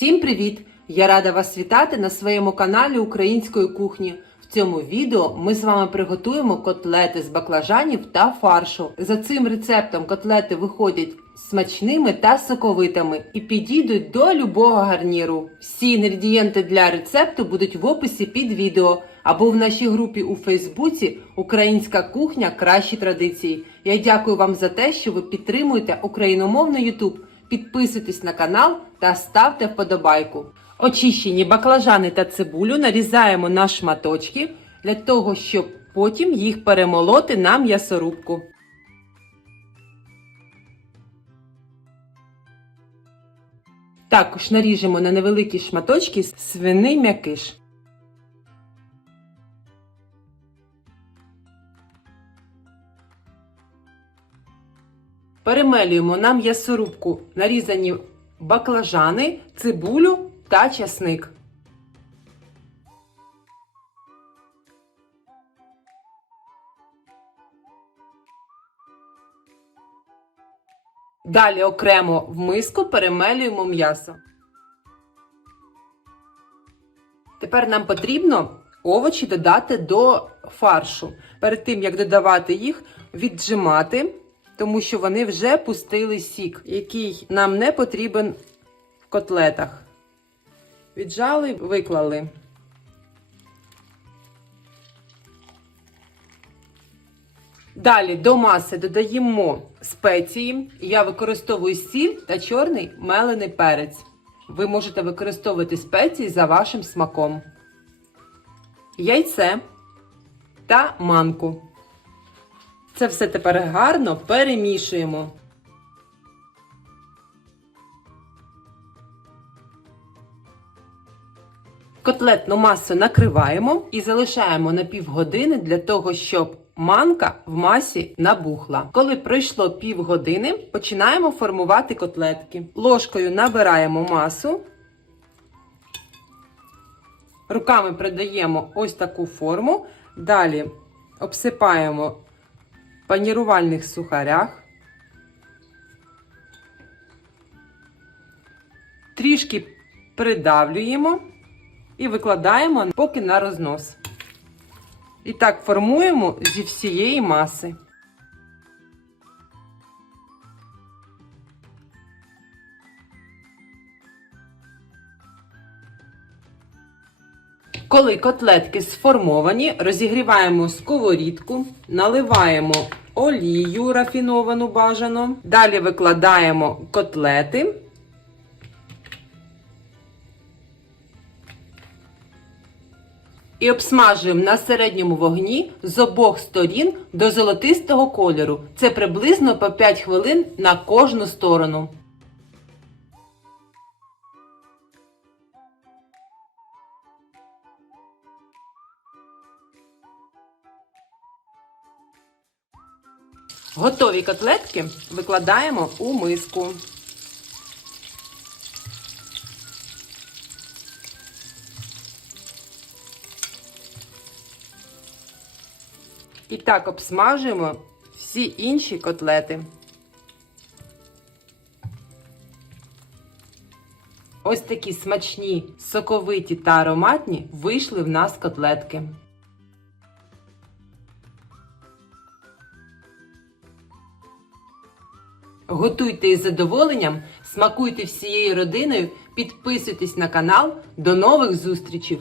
Всім привіт! Я рада вас вітати на своєму каналі Української кухні. В цьому відео ми з вами приготуємо котлети з баклажанів та фаршу. За цим рецептом котлети виходять смачними та соковитими і підійдуть до любого гарніру. Всі інгредієнти для рецепту будуть в описі під відео або в нашій групі у Фейсбуці Українська кухня кращі традиції. Я дякую вам за те, що ви підтримуєте україномовний Ютуб. Підписуйтесь на канал та ставте вподобайку. Очищені баклажани та цибулю нарізаємо на шматочки для того, щоб потім їх перемолоти на м'ясорубку. Також наріжемо на невеликі шматочки свиний м'якиш. Перемелюємо на м'ясорубку нарізані баклажани, цибулю та часник. Далі окремо в миску перемелюємо м'ясо. Тепер нам потрібно овочі додати до фаршу. Перед тим як додавати їх, віджимати, тому що вони вже пустили сік, який нам не потрібен в котлетах. Віджали, виклали. Далі до маси додаємо спеції. Я використовую сіль та чорний мелений перець. Ви можете використовувати спеції за вашим смаком. Яйце та манку. Це все тепер гарно перемішуємо. Котлетну масу накриваємо і залишаємо на півгодини для того, щоб манка в масі набухла. Коли пройшло півгодини, починаємо формувати котлетки. Ложкою набираємо масу. Руками придаємо ось таку форму. Далі обсипаємо панірувальних сухарях. Трішки придавлюємо і викладаємо поки на рознос. І так формуємо зі всієї маси. Коли котлетки сформовані, розігріваємо сковорідку, наливаємо олію рафіновану бажано. Далі викладаємо котлети. І обсмажуємо на середньому вогні з обох сторін до золотистого кольору. Це приблизно по 5 хвилин на кожну сторону. Готові котлетки викладаємо у миску. І так обсмажуємо всі інші котлети. Ось такі смачні, соковиті та ароматні вийшли в нас котлетки. Готуйте із задоволенням, смакуйте всією родиною, підписуйтесь на канал. До нових зустрічей!